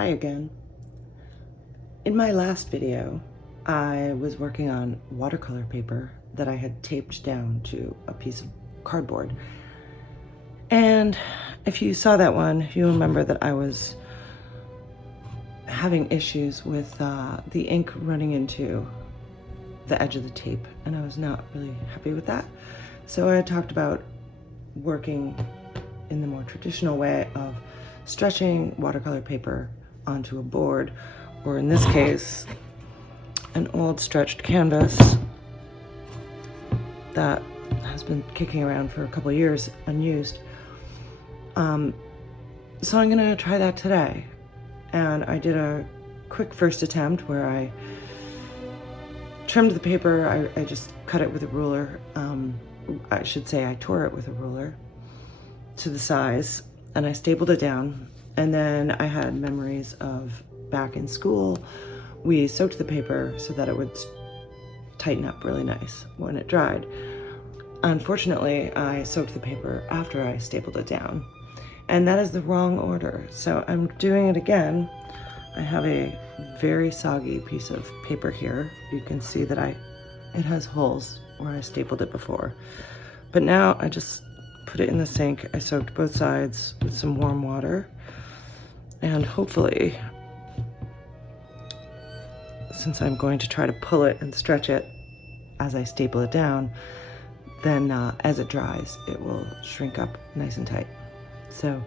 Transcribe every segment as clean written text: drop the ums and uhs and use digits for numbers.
Hi again. In my last video, I was working on watercolor paper that I had taped down to a piece of cardboard. And if you saw that one, you remember that I was having issues with the ink running into the edge of the tape, and I was not really happy with that. So I talked about working in the more traditional way of stretching watercolor paper onto a board, or in this case, an old stretched canvas that has been kicking around for a couple years unused. So I'm gonna try that today. And I did a quick first attempt where I trimmed the paper. I just cut it with a ruler. I should say I tore it with a ruler to the size, and I stapled it down. And then I had memories of back in school, we soaked the paper so that it would tighten up really nice when it dried. Unfortunately, I soaked the paper after I stapled it down, and that is the wrong order. So I'm doing it again. I have a very soggy piece of paper here. You can see that it has holes where I stapled it before. But now I just put it in the sink. I soaked both sides with some warm water, and hopefully, since I'm going to try to pull it and stretch it as I staple it down, then as it dries, it will shrink up nice and tight. So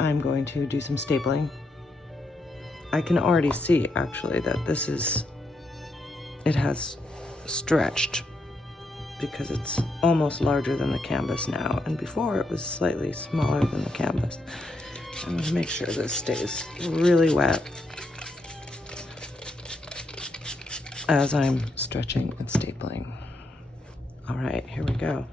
I'm going to do some stapling. I can already see actually that it has stretched because it's almost larger than the canvas now, and before it was slightly smaller than the canvas. I'm gonna make sure this stays really wet as I'm stretching and stapling. All right, here we go.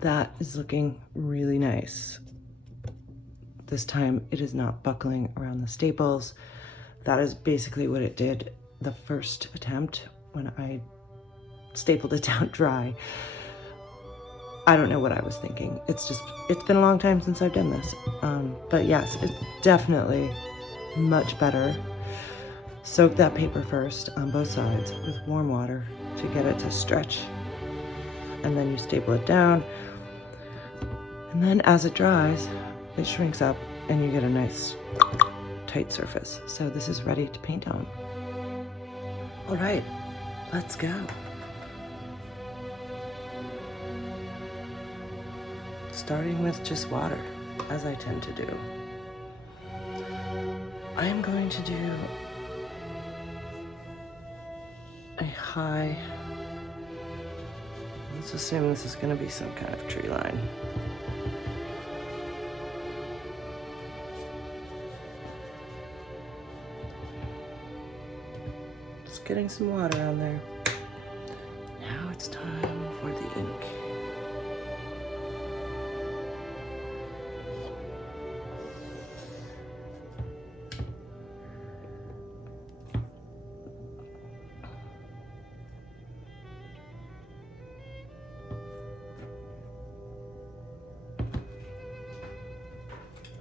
That is looking really nice. This time it is not buckling around the staples. That is basically what it did the first attempt when I stapled it down dry. I don't know what I was thinking. It's been a long time since I've done this. But yes, it's definitely much better. Soak that paper first on both sides with warm water to get it to stretch. And then you staple it down. And then as it dries, it shrinks up and you get a nice tight surface. So this is ready to paint on. All right, let's go. Starting with just water, as I tend to do. I am going to do a high, let's assume this is going to be some kind of tree line. Just getting some water on there. Now it's time for the ink.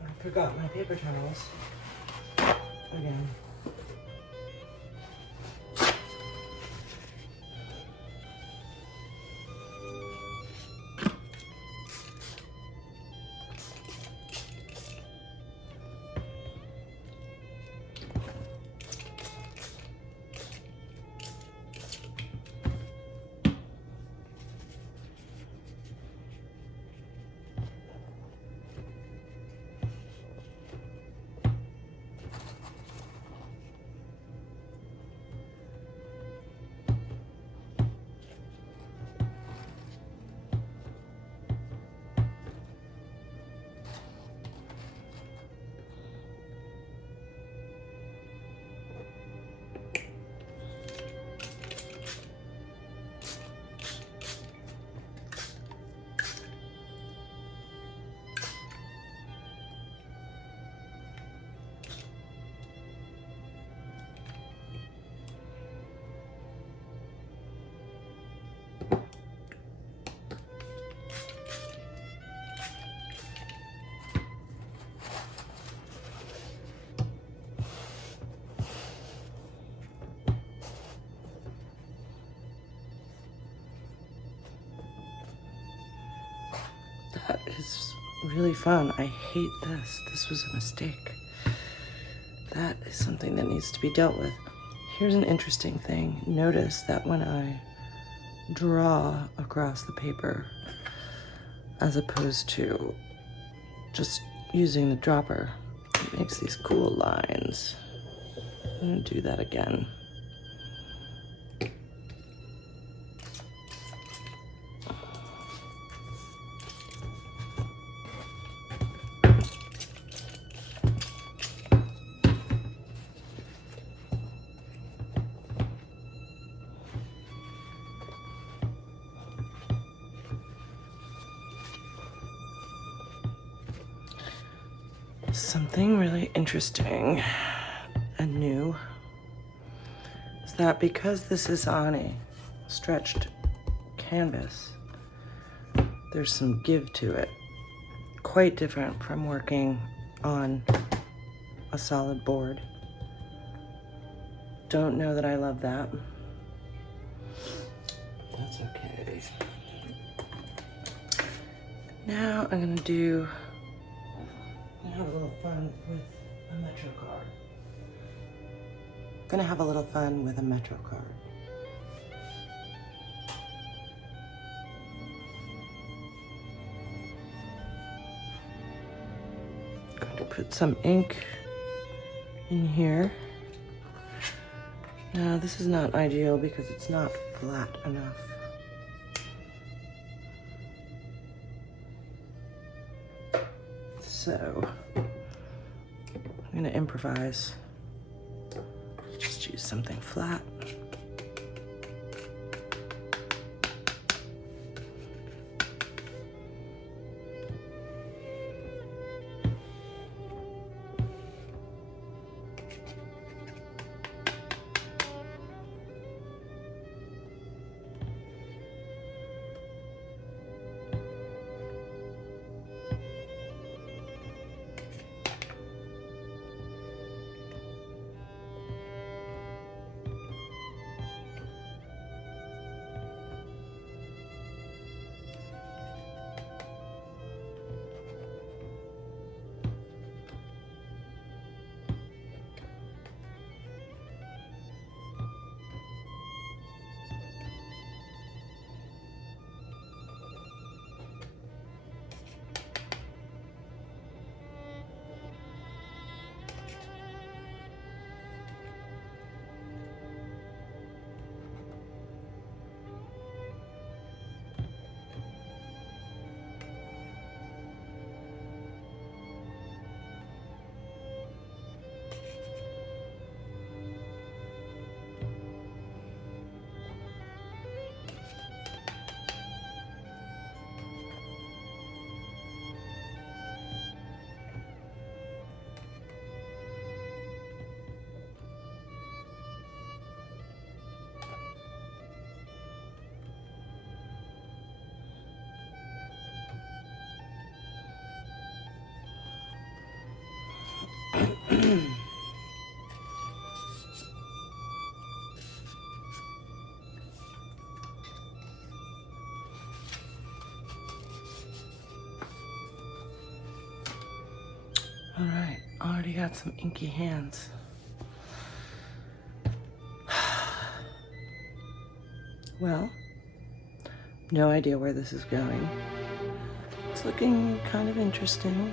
I forgot my paper towels again. That is really fun. I hate this. This was a mistake. That is something that needs to be dealt with. Here's an interesting thing. Notice that when I draw across the paper, as opposed to just using the dropper, it makes these cool lines. I'm gonna do that again. Something really interesting and new is that because this is on a stretched canvas, there's some give to it. Quite different from working on a solid board. Don't know that I love that. That's okay. Now I'm gonna have a little fun with a Metro card. Gonna have a little fun with a Metro card. Going to put some ink in here. Now this is not ideal because it's not flat enough. So I'm gonna improvise. Just use something flat. All right, already got some inky hands. Well, no idea where this is going. It's looking kind of interesting.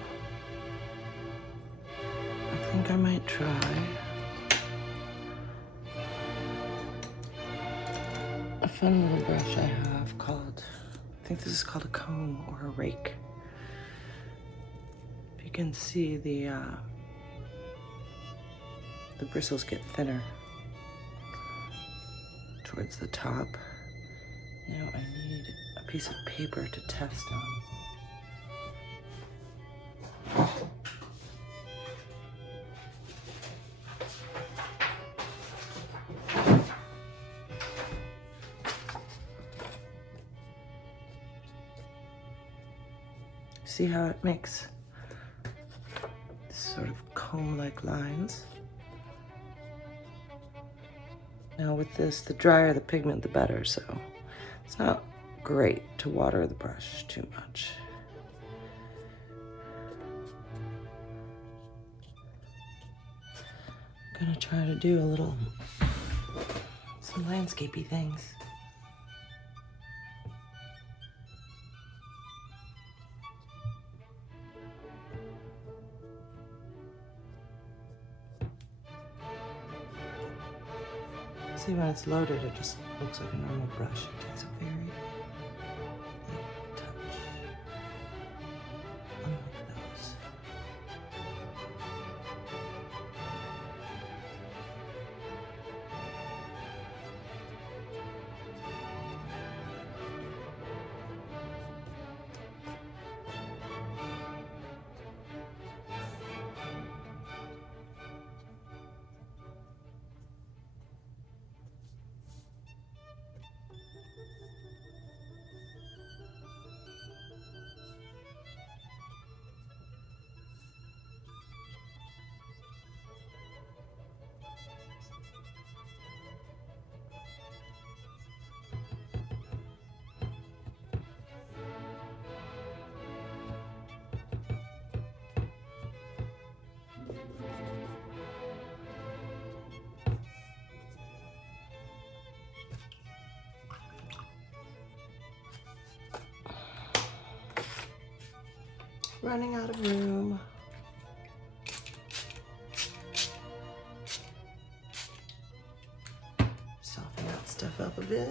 I think I might try a fun little brush I have called, I think this is called a comb or a rake. You can see the bristles get thinner towards the top. Now I need a piece of paper to test on. See how it makes sort of comb-like lines. Now with this, the drier the pigment, the better, so it's not great to water the brush too much. Gonna try to do some landscapey things. See, when it's loaded, it just looks like a normal brush. It takes a very light touch. Unlike those. Running out of room. Soften that stuff up a bit.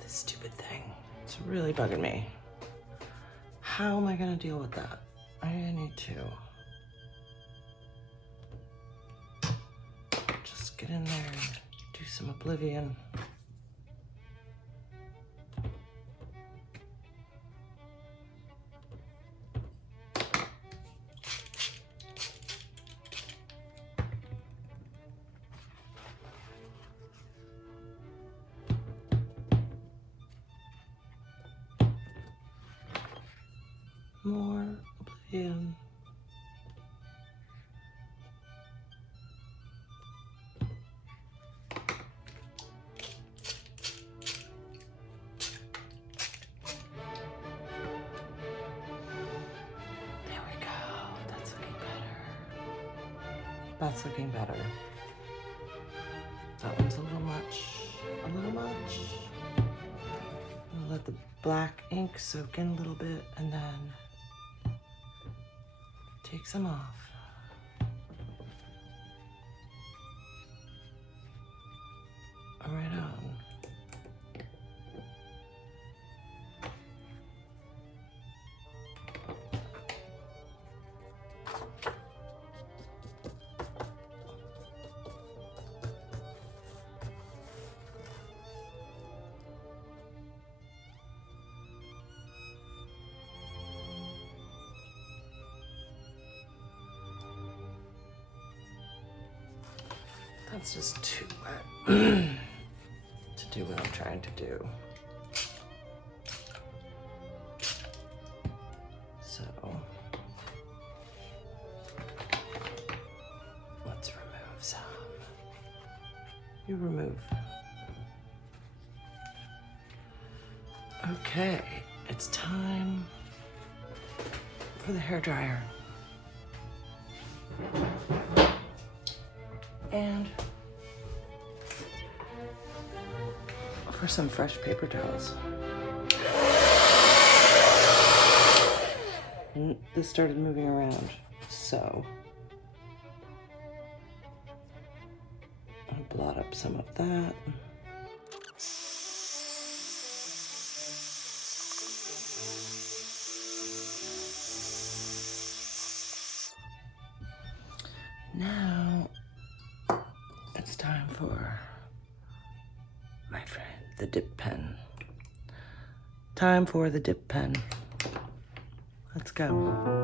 This stupid thing, it's really bugging me. How am I gonna deal with that? I need to get in there and do some oblivion. More oblivion. That's looking better. That one's a little much. I'll let the black ink soak in a little bit and then take some off. Right on. That's just too wet to do what I'm trying to do. So let's remove some. You remove. Okay, it's time for the hairdryer. And for some fresh paper towels. This started moving around, so I'll blot up some of that. Now it's time for, my friend, the dip pen. Time for the dip pen. Let's go.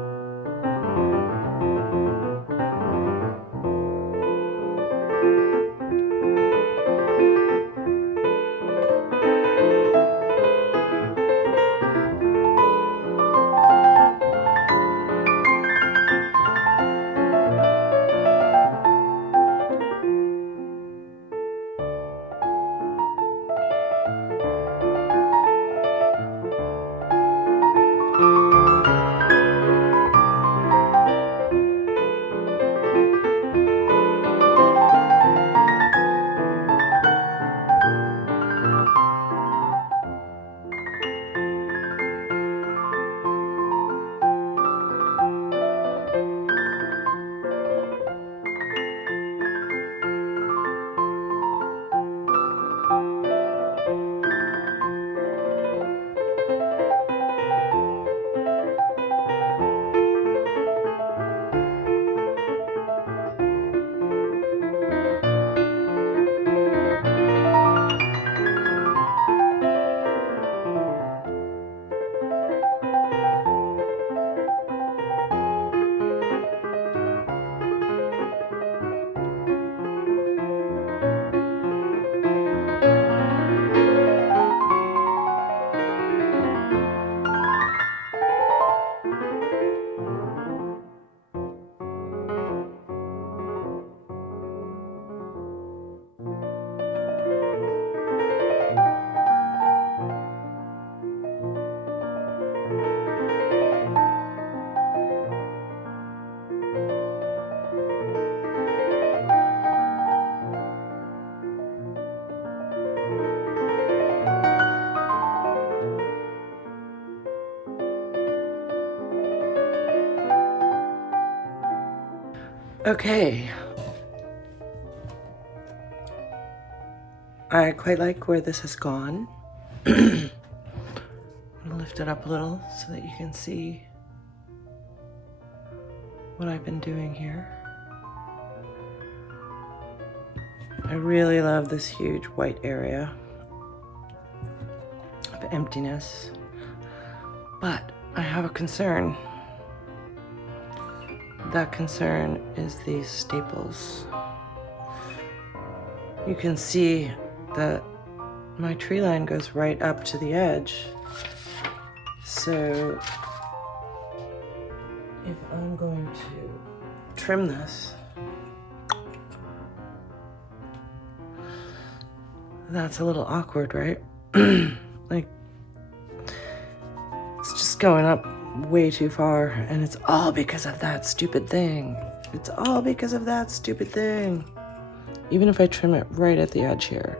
Okay. I quite like where this has gone. I'm gonna lift it up a little so that you can see what I've been doing here. I really love this huge white area of emptiness, but I have a concern. That concern is these staples. You can see that my tree line goes right up to the edge. So if I'm going to trim this, that's a little awkward, right? Like, it's just going up way too far, and it's all because of that stupid thing. It's all because of that stupid thing. Even if I trim it right at the edge here,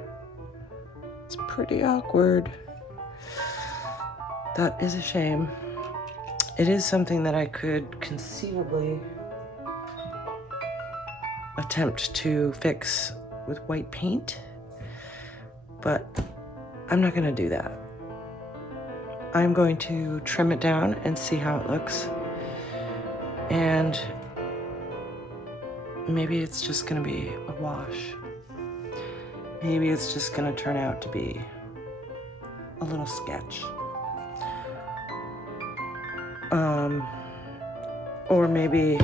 it's pretty awkward. That is a shame. It is something that I could conceivably attempt to fix with white paint, but I'm not gonna do that. I'm going to trim it down and see how it looks. And maybe it's just gonna be a wash. Maybe it's just gonna turn out to be a little sketch. Or maybe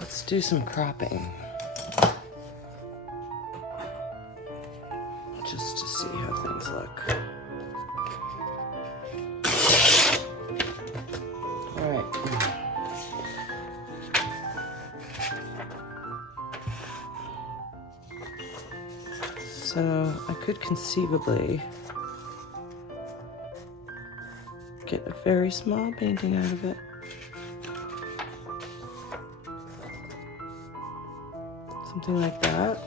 let's do some cropping. Just to see how things look. All right. So I could conceivably get a very small painting out of it. Something like that.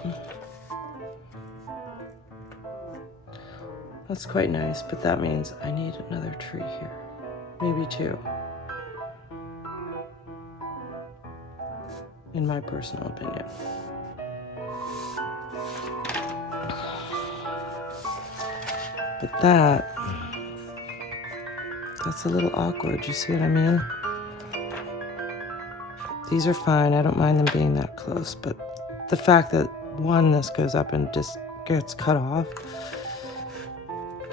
That's quite nice, but that means I need another tree here. Maybe two. In my personal opinion. But that's a little awkward. You see what I mean? These are fine. I don't mind them being that close, but the fact that one, this goes up and just gets cut off,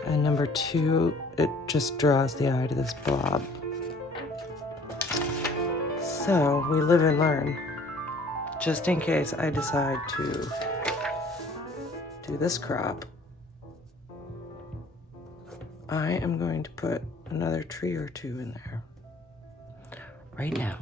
and number two, it just draws the eye to this blob. So we live and learn. Just in case I decide to do this crop, I am going to put another tree or two in there right now.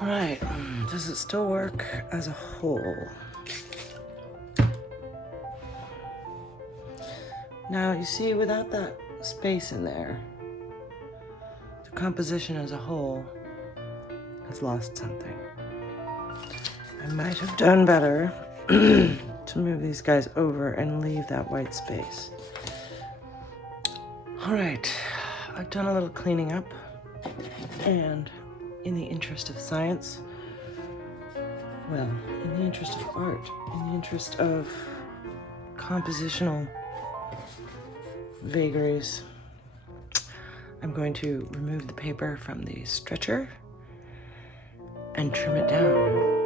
All right, does it still work as a whole? Now, you see, without that space in there, the composition as a whole has lost something. I might have done better to move these guys over and leave that white space. All right, I've done a little cleaning up, and in the interest of science, well, in the interest of art, in the interest of compositional vagaries, I'm going to remove the paper from the stretcher and trim it down.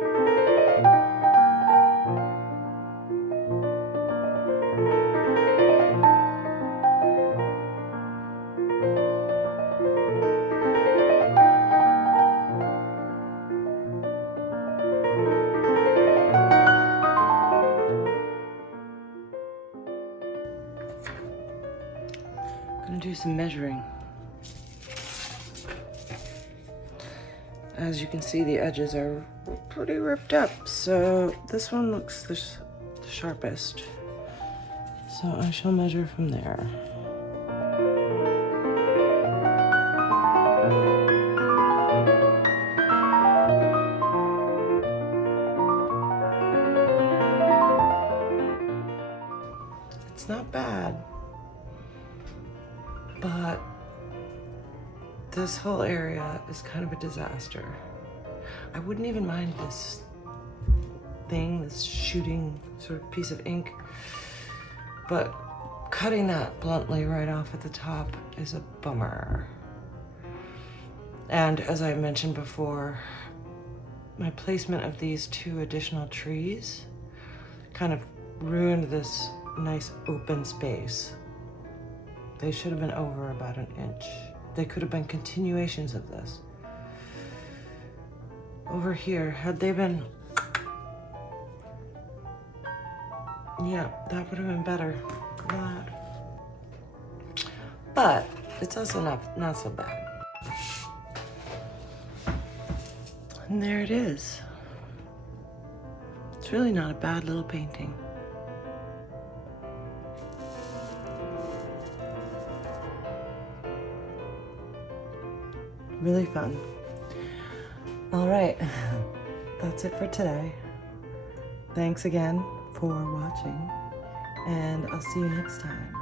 some measuring. As you can see, the edges are pretty ripped up, so this one looks the sharpest. So I shall measure from there. It's not bad, but this whole area is kind of a disaster. I wouldn't even mind this thing, this shooting sort of piece of ink, but cutting that bluntly right off at the top is a bummer. And as I mentioned before, my placement of these 2 additional trees kind of ruined this nice open space. They should have been over about an inch. They could have been continuations of this. Over here, had they been, yeah, that would have been better. Glad. But it's also not so bad. And there it is. It's really not a bad little painting. Really fun. All right, that's it for today. Thanks again for watching, and I'll see you next time.